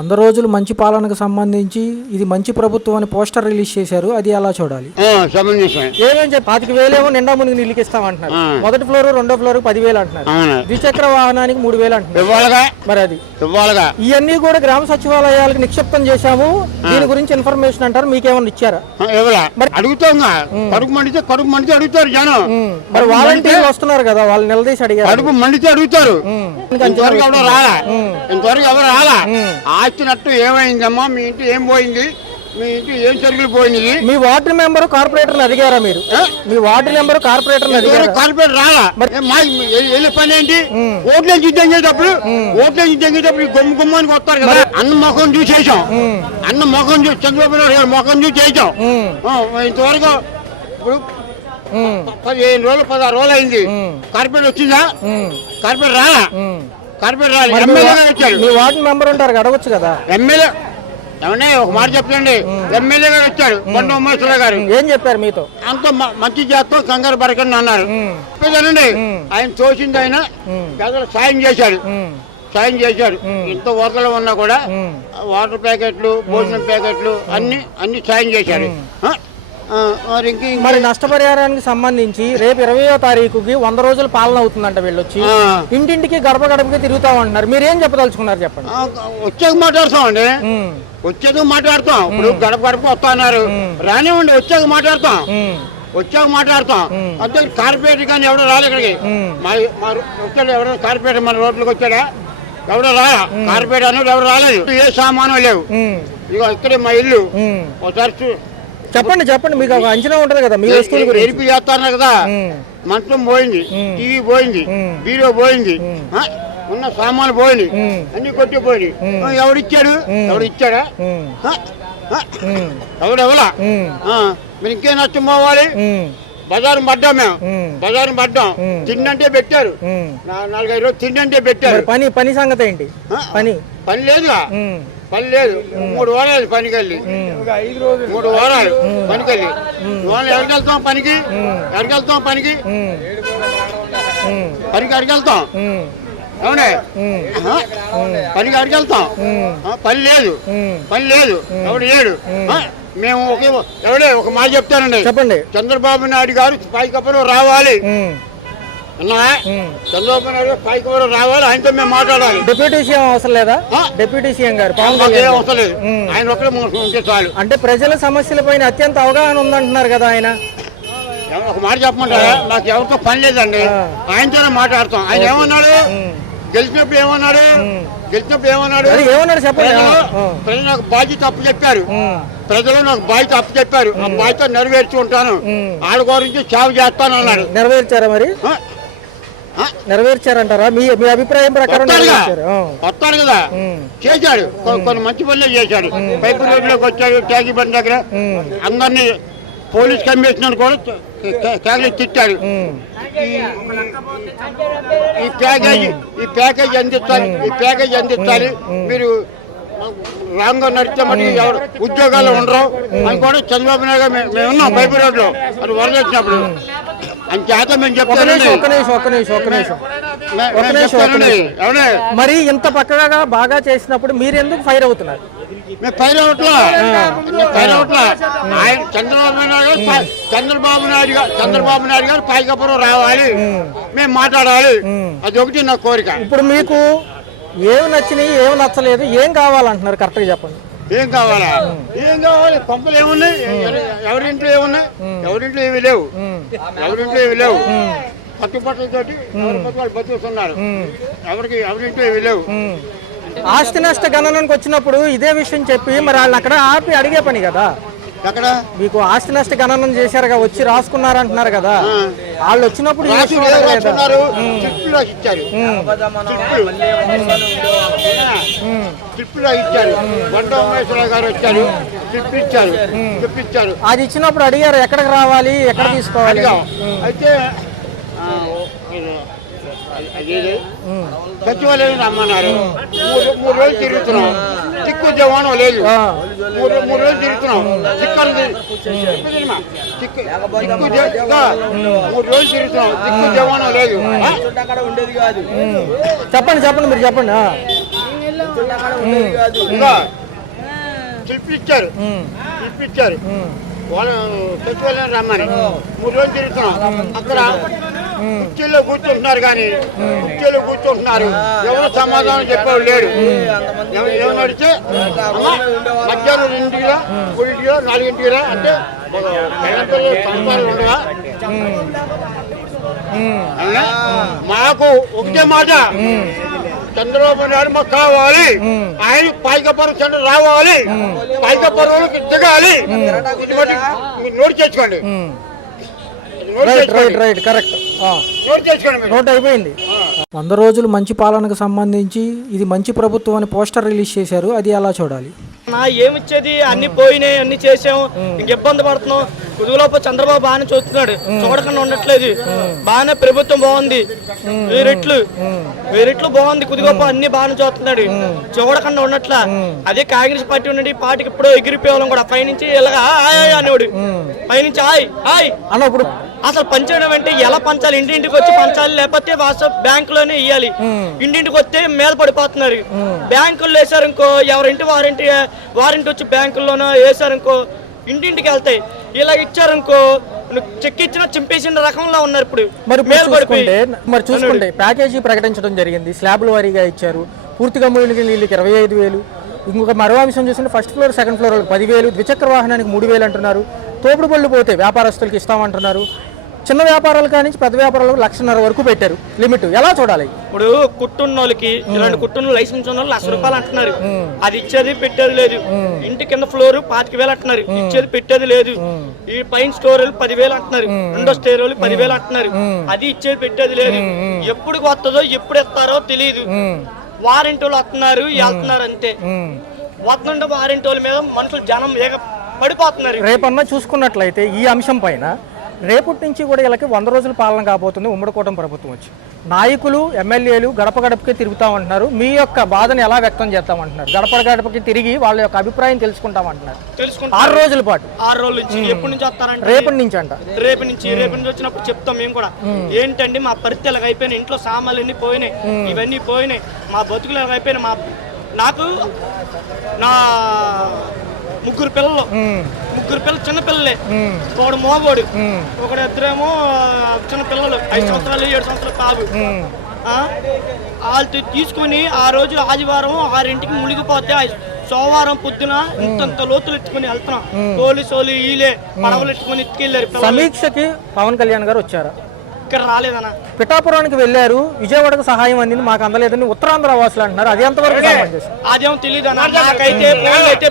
100 రోజులు మంచి పాలనకు సంబంధించి ఇది మంచి ప్రభుత్వం అని పోస్టర్ రిలీజ్ చేశారు. అది ఎలా చూడాలి? ఏమేం చెప్పి 25,000 నిండా మునిగి నీళ్ళకి ఇస్తామంటున్నారు. మొదటి ఫ్లోర్ రెండో ఫ్లోర్ 10,000 అంటున్నారు. ద్విచక్ర వాహనానికి 3,000 అంటున్నారు. మరి అది ఇవన్నీ కూడా గ్రామ సచివాలయాలకు నిక్షిప్తం చేశాము. దీని గురించి ఇన్ఫర్మేషన్ అంటారు. మీకేమన్నా ఇచ్చారా? అడుగుతారు జనం. మరి వాలంటీర్లు వస్తున్నారు కదా, వాళ్ళు నిలదీసి అడిగారు. కడుపు మండితే అడుగుతారు. ఇంతవరకు ఎవరు రాలా, ఇంతవరకు ఎవరు రాలా. ఆచినట్టు ఏమైందమ్మా, మీ ఇంటి ఏం పోయింది, మీ ఇంటి ఏం సరుకులు పోయింది. మీ వార్డు మెంబర్ కార్పొరేటర్ అడిగారా మీరు? మీ వార్డు మెంబర్ కార్పొరేటర్ కార్పొరేటర్ రాలా. వెళ్ళే పని ఏంటి? ఓట్లే జిద్దంగేటప్పుడు గుమ్మ గుమ్మానికి వస్తారు కదా. అన్న ముఖం చూసేసాం, అన్న ముఖం చూసి చంద్రబాబు నాయుడు గారు ముఖం చూసి చేసాం. ఇంతవరకు ఇప్పుడు 15 రోజులు 16 రోజులు అయింది. కార్పొరేటర్ వచ్చిందా? కార్పొరేటర్ రాలా. కార్పొరేటర్ రాలి. ఎమ్మెల్యేగా వచ్చాడు. మీ వార్డు మెంబర్ ఉంటారు, అడగొచ్చు కదా. ఎమ్మెల్యే ఏమన్నా ఒక మాట చెప్తండి. ఎమ్మెల్యేగా వచ్చాడు కొండ ఉమ్మేశ్వర గారు. ఏం చెప్పారు మీతో? అంత మంచి చేస్తాం, కంగారు పడకండి అన్నారు. చెప్పేదానండి, ఆయన తోచింది ఆయన పేదలకు సాయం చేశాడు, సాయం చేశాడు. ఇంత వరదలు ఉన్నా కూడా వాటర్ ప్యాకెట్లు, భోజనం ప్యాకెట్లు అన్ని సాయం చేశాడు. మరి నష్టపరిహారానికి సంబంధించి రేపు 20వ తారీఖుకి 100 రోజుల పాలన అవుతుందంట. వీళ్ళొచ్చి ఇంటింటికి గడప గడపకి తిరుగుతామంటున్నారు. మీరేం చెప్పదలుచుకున్నారు చెప్పండి. వచ్చాక మాట్లాడతాం అండి, వచ్చేది మాట్లాడతాం. ఇప్పుడు గడప గడప వస్తా అన్నారు, రానివ్వండి, వచ్చాక మాట్లాడతాం, వచ్చాక మాట్లాడతాం. అంతే. కార్పొరేటర్ కానీ ఎవడో రాలే ఇక్కడికి. వచ్చాడు ఎవడో కార్పొరేటర్ మన రోడ్లకు వచ్చాడా? ఎవడో రా. కార్పొరేటర్ అనేది ఎవరు రాలేదు. ఏ సామాను లేవు. ఇక ఇక్కడే మా ఇల్లు. ఒకసారి చెప్పండి చెప్పండి, మీకు ఒక అంచనా ఉంటది కదా మీ వస్తువుల గురించి. ఎరిపి చేస్తాను కదా, మంచం పోయింది, టీవీ పోయింది, బీరో పోయింది, ఉన్న సామాన్లు పోయింది, అన్ని కొట్టి పోయింది. ఎవడిచ్చాడు? ఎవడు ఇచ్చాడా? ఎవడెవలా? మీరు ఇంకేం నష్టం పోవాలి? బజారు పడ్డాం, మేము బజారు పడ్డాం. తిండంటే పెట్టారు, 4-5 రోజులు తిండంటే పెట్టారు. పని సంగతి ఏంటి? పని లేదుగా, పని లేదు. 3 వారాలు పనికి వెళ్ళి, 3 వారాలు పనికి వెళ్ళి ఎవరికి వెళ్తాం? పనికి ఎవరికి వెళ్తాం? పనికి ఎక్కడికి వెళ్తాం? అవునే, పనికి ఎక్కడికి వెళ్తాం? పని లేదు, పని లేదు. ఎవడు లేడు. మేము ఎవడే ఒక మాట చెప్తానండి. చెప్పండి. చంద్రబాబు నాయుడు గారు పైకప్పులు రావాలి అన్నా. చంద్రబాబు నాయుడు పైకప్పులు రావాలి, ఆయనతో మేము మాట్లాడాలి. డిప్యూటీ సీఎం అవసరం లేదా? డిప్యూటీ సీఎం గారు అవసరం లేదు, ఆయన ఒక్కడే ఉంటే చాలు. అంటే ప్రజల సమస్యలపైన అత్యంత అవగాహన ఉందంటున్నారు కదా ఆయన. ఒక మాట చెప్పమంటారా? నాకు ఎవరితో పని లేదండి, ఆయనతోనే మాట్లాడతాం. ఆయన ఏమన్నాడు? గెలిచినప్పుడు ఏమన్నాడు? చెప్పండి. ప్రజలు నాకు బాధ్యత అప్పు చెప్పారు, ప్రజలు నాకు బాధ్యత అప్పు చెప్పారు, ఆ బాధ్యత నెరవేర్చుకుంటాను, వాళ్ళ గురించి సేవ చేస్తాను అన్నాడు. నెరవేర్చారా? మరి నెరవేర్చారంటారా? మీ అభిప్రాయం ప్రకారం వస్తాడు కదా, చేశాడు. కొన్ని మంచి పనులే చేశాడు. పైపు రోడ్లోకి వచ్చాడు, ట్యాగి బండి దగ్గర అందరినీ, పోలీస్ కమిషనర్ కూడా కేకలేసి తిట్టాడు. ఈ ప్యాకేజ్ అందించాలి, మీరు రాంగ్ నడిస్తే మళ్ళీ ఎవరు ఉద్యోగాలు ఉండరు అని కూడా చంద్రబాబు నాయుడు మేము ఉన్నాం పైపు రోడ్లో. అది వరద వచ్చినప్పుడు అని చేత మేము చెప్తానండి. మరి ఇంత పక్కగా బాగా చేసినప్పుడు మీరు ఎందుకు ఫైర్ అవుతున్నారు? మేము ఫైర్ అవట్లా. ఆయన చంద్రబాబు నాయుడు గారు పైకప్పులు రావాలి, మేము మాట్లాడాలి. అది ఒకటి నా కోరిక. ఇప్పుడు మీకు ఏమి నచ్చినాయి, ఏమి నచ్చలేదు, ఏం కావాలంటున్నారు? కరెక్ట్గా చెప్పండి. ఏం కావాలి? పంపలు ఏమున్నాయి? ఎవరింట్లో ఏమున్నాయి? ఎవరింట్లో ఏమి లేవు, పట్టుబట్టలతోటి బతుకుతున్నారు. ఎవరింట్లో ఏమి లేవు. ఆస్తి నష్ట గణనకు వచ్చినప్పుడు ఇదే విషయం చెప్పి మరి వాళ్ళు అక్కడ ఆపి అడిగే పని కదా. అక్కడ మీకు ఆస్తి నష్ట గణనం చేశారుగా, వచ్చి రాసుకున్నారు అంటున్నారు కదా. వాళ్ళు వచ్చినప్పుడు అది ఇచ్చినప్పుడు అడిగారు ఎక్కడికి రావాలి, ఎక్కడ తీసుకోవాలి. అయితే సచివాలయం రమ్మన్నారు. 3 రోజులు తిరుగుతున్నాం, చిక్కు జవానం లేదు. 3 రోజులు తిరుగుతున్నాం, 3 రోజులు తిరుగుతున్నాం, చిక్కు జవానం లేదు. చెప్పండి మీరు చెప్పండి. ఇంకా పిలిపించారు వాళ్ళు సచివాలయం రమ్మని 3 రోజులు తిరుగుతున్నాం. అక్కడ కుర్చీలో కూర్చుంటున్నారు కానీ ఎవరు సమాధానం చెప్పేవాడు లేడు. ఏమని అడిగితే మధ్యాహ్నం 2ంటికి 3ంటికి 4ంటికి అంటే సంవత్సరాలు ఉండగా మాకు ఒకటే మాట, చంద్రబాబు నాయుడు మాకు కావాలి, ఆయన పైకపరం సెంటర్ రావాలి, పైకపరంలోకి దిగాలి. మీరు నోట్ చేసుకోండి, నోట్ అయిపోయింది. 100 రోజులు మంచి పాలనకు సంబంధించి ఇది మంచి ప్రభుత్వం అని పోస్టర్ రిలీజ్ చేశారు. అది ఎలా చూడాలి? ఏమిచ్చేది? అన్ని పోయినాయి, అన్ని చేసాము, ఇంక ఇబ్బంది పడుతున్నాం. కుదుగులోపు చంద్రబాబు బాగానే చూస్తున్నాడు, చూడకుండా ఉండట్లేదు. బాగానే ప్రభుత్వం బాగుంది, వేరెట్లు బాగుంది. కుదుగోపు అన్ని బాగానే చూస్తున్నాడు, చూడకుండా ఉండట్లా. అదే కాంగ్రెస్ పార్టీ ఉండి పార్టీకి ఇప్పుడు ఎగిరిపోయేవాళ్ళం కూడా. పైనుంచి ఇలాగా ఆయ్ అనేవాడు, పైనుంచి ఆయ్ అన్నప్పుడు అసలు పంచడం అంటే ఎలా పంచాలి? ఇంటింటికి వచ్చి పంచాలి, లేకపోతే బ్యాంకులోనే ఇవ్వాలి. ఇంటింటికి వస్తే మీద పడిపోతున్నారు. బ్యాంకుల్లో వేసారనుకో, ఎవరింటి వారింటి వచ్చి బ్యాంకుల్లోనో వేసారనుకో ఇంటింటికి వెళ్తాయి. ఇలా ఇచ్చారనుకో చెక్ ఇచ్చినా చింపేసిన రకంలో ఉన్నారు. ఇప్పుడు మరి చూసుకుంటే ప్యాకేజీ ప్రకటించడం జరిగింది, స్లాబ్ల వారీగా ఇచ్చారు. పూర్తిగా మూలికి నీళ్ళకి 25,000. ఇంకొక మరో అంశం చూసుకుంటే ఫస్ట్ ఫ్లోర్ సెకండ్ ఫ్లోర్ 10,000, ద్విచక్ర వాహనానికి 3,000 అంటున్నారు. తోపుడు బళ్ళు పోతే వ్యాపారస్తులకి ఇస్తామంటున్నారు. చిన్న వ్యాపారాలు కానీ పెద్ద వ్యాపారాలకు 1,50,000 వరకు పెట్టారు లిమిట్. ఎలా చూడాలి? ఇప్పుడు కుట్టున్న వాళ్ళకి, ఇలాంటి కుట్టున్న లైసెన్స్ ఉన్న వాళ్ళు 1,00,000 రూపాయలు అంటున్నారు. అది ఇచ్చేది పెట్టేది లేదు. ఇంటి కింద ఫ్లోర్ 25,000 అంటున్నారు, ఇచ్చేది పెట్టేది లేదు. ఈ పైన స్టోర్లు 10,000 అంటున్నారు, రెండో స్టోర్లు 10,000 అంటున్నారు, అది ఇచ్చేది పెట్టేది లేదు. ఎప్పుడు వస్తుందో ఎప్పుడు ఇస్తారో తెలియదు. వారంటీ వాళ్ళు వస్తున్నారు వెళ్తున్నారు అంతే. వస్తుంటే వారంటీ వాళ్ళ మీద మనుషులు జనం పడిపోతున్నారు. రేపన్నా చూసుకున్నట్లయితే ఈ అంశం పైన రేపటి నుంచి కూడా వీళ్ళకి 100 రోజుల పాలన కాబోతుంది ఉమ్మడి కూటమి ప్రభుత్వం వచ్చి. నాయకులు ఎమ్మెల్యేలు గడప గడపకి తిరుగుతామంటున్నారు. మీ యొక్క బాధను ఎలా వ్యక్తం చేస్తామంటున్నారు? గడప గడపకి తిరిగి వాళ్ళ యొక్క అభిప్రాయం తెలుసుకుంటామంటున్నారు. 6 రోజుల పాటు. 6 రోజుల నుంచి. ఎప్పటి నుంచి వస్తారంటే రేపటి నుంచి అంట. రేపటి నుంచి వచ్చినప్పుడు చెప్తాం మేము కూడా. ఏంటండి మా పరిస్థితి ఎలాగ అయిపోయినాయి, ఇంట్లో సామాన్లు అన్ని పోయినాయి, ఇవన్నీ పోయినాయి, మా బతుకులు ఎలాగ అయిపోయినాయి. నాకు నా 3 పిల్లలు చిన్న పిల్లలే. ఒకడు మోగోడు, ఒకడు ఇద్దరేమో చిన్న పిల్లలు, 5 సంవత్సరాలు 7 సంవత్సరాల బాబు. వాళ్ళతో తీసుకుని ఆ రోజు ఆదివారం 6ంటికి మునిగిపోతే సోమవారం పొద్దున ఇంత లోతులు ఎత్తుకుని వెళ్తున్నాం. పోలీసులు ఈలే పడవలు ఎత్తుకుని ఎత్తుకెళ్ళారు. సమీక్షకి పవన్ కళ్యాణ్ గారు వచ్చారా? ఇక్కడ రాలేదన్న. పిఠాపురానికి వెళ్ళారు, విజయవాడకు సహాయం అందింది, మాకు అందలేదని ఉత్తరాంధ్ర వాసులు అంటున్నారు. అది ఎంతవరకు సమంజసం? అదేం తెలియదు అన్న. నాకైతే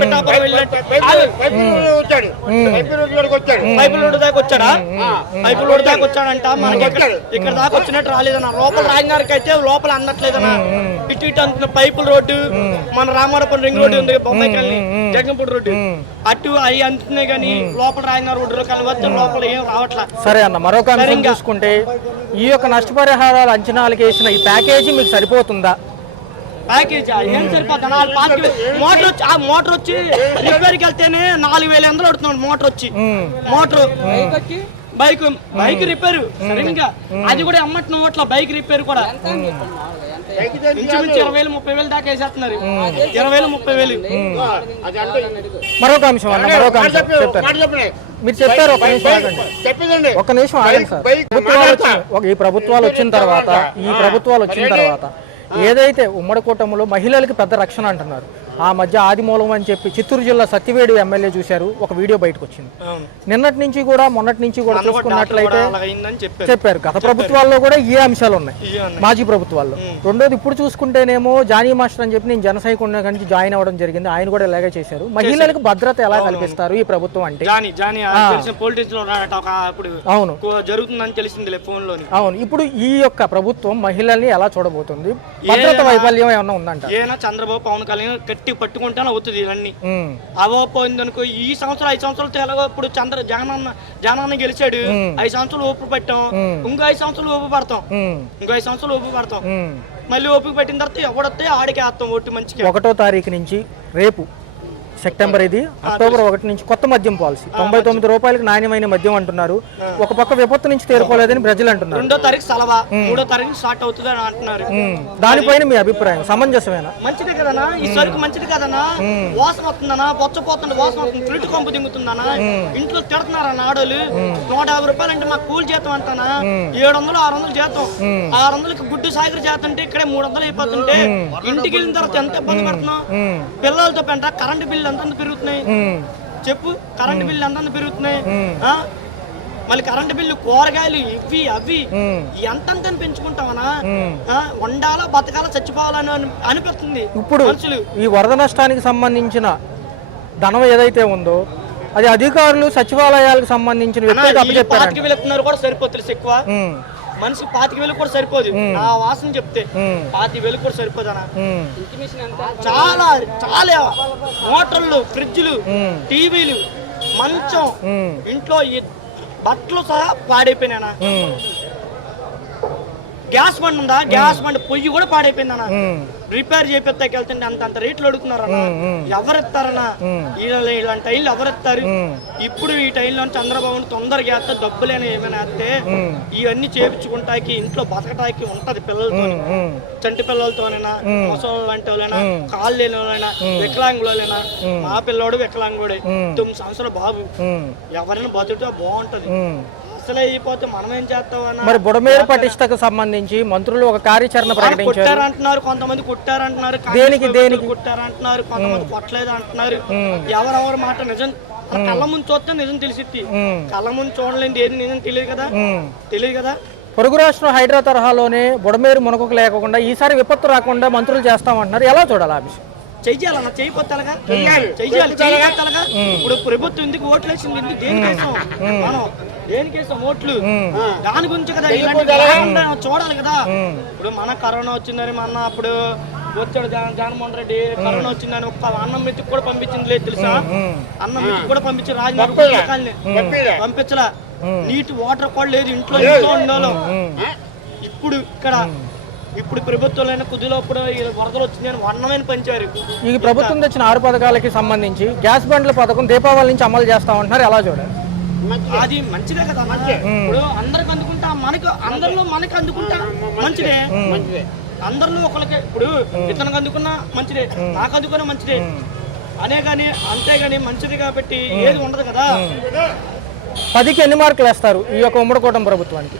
పిఠాపురం వెళ్ళినట్టు పైపుల రోడ్డు దాకా వచ్చాడా? పైపుల రోడ్డు దాకా వచ్చాడంట. మనకి ఇక్కడ దాకా వచ్చినట్టు రాలేదన్న. లోపల రాజనగర్కి అయితే లోపల అందట్లేదన్న. ఇటు అంటున్న పైపుల రోడ్డు, మన రామారపురం రింగ్ రోడ్డు ఉంది, బొమ్మాయి కాలనీ, జగన్పూడి రోడ్డు, అటు అవి అంటున్నాయి. కానీ లోపల రాజనగర్ రోడ్డు కలిసి లోపల ఏం రావట్లా. సరే అన్న, మరొక అంశం చూసుకుంటే ఈ యొక్క నష్టపరిహారాలు అంచనాలకు వేసిన ఈ ప్యాకేజీ మీకు సరిపోతుందా? ప్యాకేజ్ ఏం సరిపోతా? మోటార్ వచ్చి రిపేర్కి వెళ్తేనే 4,000 ఎందులో అడుగుతున్నాడు. మోటార్ బైక్ రిపేర్ సరిగ్గా అది కూడా అమ్మట్నం అట్లా. బైక్ రిపేర్ కూడా ఇంచుమించు 20,000-30,000 దాకా వేసేస్తున్నారు. 20,000-30,000. మరొక అంశం అన్న, మరొక అంశం చెప్తాను. మీరు చెప్పారు, ఒక నిమిషం ఆగండి సార్. ఈ ప్రభుత్వాలు వచ్చిన తర్వాత ఏదైతే ఉమ్మడి కూటమిలో మహిళలకు పెద్ద రక్షణ అంటున్నారు, ఆ మధ్య ఆదిమూలం అని చెప్పి చిత్తూరు జిల్లా సత్యవేడు ఎమ్మెల్యే చూశారు, ఒక వీడియో బయటకు వచ్చింది. నిన్నటి నుంచి కూడా మొన్నటి నుంచి కూడా చూసుకున్నట్లయితే చెప్పారు. గత ప్రభుత్వాల్లో కూడా ఈ అంశాలు ఉన్నాయి, మాజీ ప్రభుత్వాల్లో. రెండోది ఇప్పుడు చూసుకుంటేనేమో జానీ మాస్టర్ అని చెప్పి నేను జనసైనికుడిని నుంచి జాయిన్ అవ్వడం జరిగింది, ఆయన కూడా ఇలాగే చేశారు. మహిళలకు భద్రత ఎలా కల్పిస్తారు ఈ ప్రభుత్వం అంటే? అవును, జరుగుతుందని తెలిసింది ఫోన్ లో. అవును, ఇప్పుడు ఈ యొక్క ప్రభుత్వం మహిళల్ని ఎలా చూడబోతుంది? భద్రత వైఫల్యం ఏమన్నా ఉందంట? చంద్రబాబు పవన్ కళ్యాణ్ పట్టుకుంటే అవుతుంది. ఇవన్నీ అవపోయింది అనుకో. ఈ సంవత్సరం 5 సంవత్సరాలతో ఎలాగో ఇప్పుడు జగనన్న గెలిచాడు, 5 సంవత్సరాలు ఓపిక పెట్టాం, ఇంకో 5 సంవత్సరాలు ఓపిక పడతాం, మళ్ళీ ఓపిక పెట్టిన తర్వాత ఎవడొస్తే ఆడికి వేస్తాం ఓటు మంచిగా. 1వ తారీఖు నుంచి రేపు సెప్టెంబర్ ఇది అక్టోబర్ 1 నుంచి కొత్త మద్యం పాలసీ 99 రూపాయలకు నాణ్యమైన మద్యం అంటున్నారు. ఒక పక్క విపత్తు నుంచి తేరుకోలేదని ప్రజలు అంటున్నారు. 2వ తారీఖు సెలవా, 3వ తారీఖు స్టార్ట్ అవుతుంది అని అంటున్నారు. దానిపైన మీ అభిప్రాయం సమంజసమేనా? మంచిదే కదనా, ఈ సరుకు మంచిది కదనా, వాసన వస్తుందనా, బొచ్చపోతుంది, వాసన వస్తుంది, ఫ్రిట్ కంపు దింగుతుందనా, ఇంట్లో తిడుతున్నారన్న ఆడోళ్ళు. 150 రూపాయలు అంటే మాకు కూలి జీతం అంటానా, 700 600 జీతం, 600కి గుడ్డు సాగర్ జీతం అంటే ఇక్కడే 300 అయిపోతుంటే ఇంటికి వెళ్ళిన తర్వాత ఎంత ఇబ్బంది పడుతున్నాం. పిల్లలతో పెంట కరెంటు బిల్లు ఎంత పెరుగుతున్నాయి చెప్పు, కరెంటు బిల్లు ఎంత పెరుగుతున్నాయి. మళ్ళీ కరెంటు బిల్లు, కూరగాయలు, ఇవి అవి ఎంతంత పెంచుకుంటామనా, వండాలా బతకాలా చచ్చిపోవాలని అనిపిస్తుంది. ఇప్పుడు మనుషులు ఈ వరద నష్టానికి సంబంధించిన ధనం ఏదైతే ఉందో అది అధికారులు సచివాలయాలకు సంబంధించిన వ్యక్తులకు అప్పచెప్పారు. 25,000 ఇస్తున్నారు కూడా సరిపోతుంది. ఎక్కువ మనిషి 25,000 కూడా సరిపోదు. నా వాసన చెప్తే 25,000 కూడా సరిపోదనా. చాలా చాలా మోటార్లు, ఫ్రిడ్జ్లు, టీవీలు, మంచం, ఇంట్లో బట్టలు సహా పాడైపోయినా. గ్యాస్ బండ్ ఉందా, గ్యాస్ బండ్ పొయ్యి కూడా పాడైపోయిందన్నా. రిపేర్ చేపిస్తాకి వెళ్తుంటే అంత రేట్లు అడుగుతున్నారన్నా. ఎవరెత్తారన్నా ఇలాంటి టైన్లు ఎవరెత్తారు? ఇప్పుడు ఈ టైంలో చంద్రబాబుని తొందరగా వేస్తే డబ్బులేని ఏమైనా వేస్తే ఇవన్నీ చేపించుకుంటాకి ఇంట్లో బతకటానికి ఉంటది. పిల్లలతో, చంటి పిల్లలతోనైనా, ముసలి లాంటి వాళ్ళైనా, కాళ్ళు లేని వాళ్ళైనా, వికలాంగులైనా. మా పిల్లోడు వికలాంగుడే, 9 సంవత్సరాల బాబు. ఎవరైనా బతుకుతా బాగుంటది. అసలే అయిపోతే మనం ఏం చేస్తామన్నా. మరి బుడమేరు పటిష్టకు సంబంధించి మంత్రులు ఒక కార్యాచరణ ప్రకటించారు. కొట్టారంటున్నారు, కొంతమంది కొట్టారంటున్నారు, దేనికి కొట్టారంటున్నారు, కొంతమంది కొట్టలేదు అంటున్నారు. ఎవరెవరి మాట నిజం కళ్ళ ముందు చూస్తే నిజం తెలిసిద్ది. కళ్ళ ముందు చూడలేండి ఏది నిజం తెలియదు కదా. పొరుగు రాష్ట్రం హైడ్రా తరహాలోనే బుడమేరు మునకకు లేకుండా ఈసారి విపత్తు రాకుండా మంత్రులు చేస్తామంటున్నారు. ఎలా చూడాలి ఆ విషయం? చెయ్యాలన్నా, చెయ్యిపోతాలగా. ఇప్పుడు ప్రభుత్వం ఎందుకు ఓట్లు వేసింది? ఎందుకు దేనికేసం? మనం దేనికేసం ఓట్లు? దాని గురించి కదా చూడాలి కదా. ఇప్పుడు మన కరోనా వచ్చిందని మన అప్పుడు వచ్చాడు జగన్మోహన్ రెడ్డి. కరోనా వచ్చిందని ఒక్క అన్నం మెతుకు కూడా పంపించింది లేదు తెలుసా? అన్నం మెతుకు కూడా పంపించి రాజధాని పంపించలా. నీటి వాటర్ కూడా లేదు ఇంట్లో ఉండాలో. ఇప్పుడు ప్రభుత్వాలైనా కొద్దిలో వరదలు వచ్చిందని అన్నమైన పంచారు. ఈ ప్రభుత్వం తెచ్చిన 6 పథకాలకి సంబంధించి గ్యాస్ బండ్ల పథకం దీపావళి నుంచి అమలు చేస్తామంటున్నారు. ఎలా చూడాలి? అది మంచిదే కదా. ఇప్పుడు అందరికి అందుకుంటా, అందరిలో మనకి అందుకుంటా మంచిదే. అందరిలో ఒకరికి ఇప్పుడు ఇతనికి అందుకున్నా మంచిదే, నాకు అందుకున్నా మంచిదే అంతేగాని మంచిది కాబట్టి ఏది ఉండదు కదా. 10కి ఎన్ని మార్కులు వేస్తారు ఈ యొక్క ఉమ్మడి కూటమి ప్రభుత్వానికి?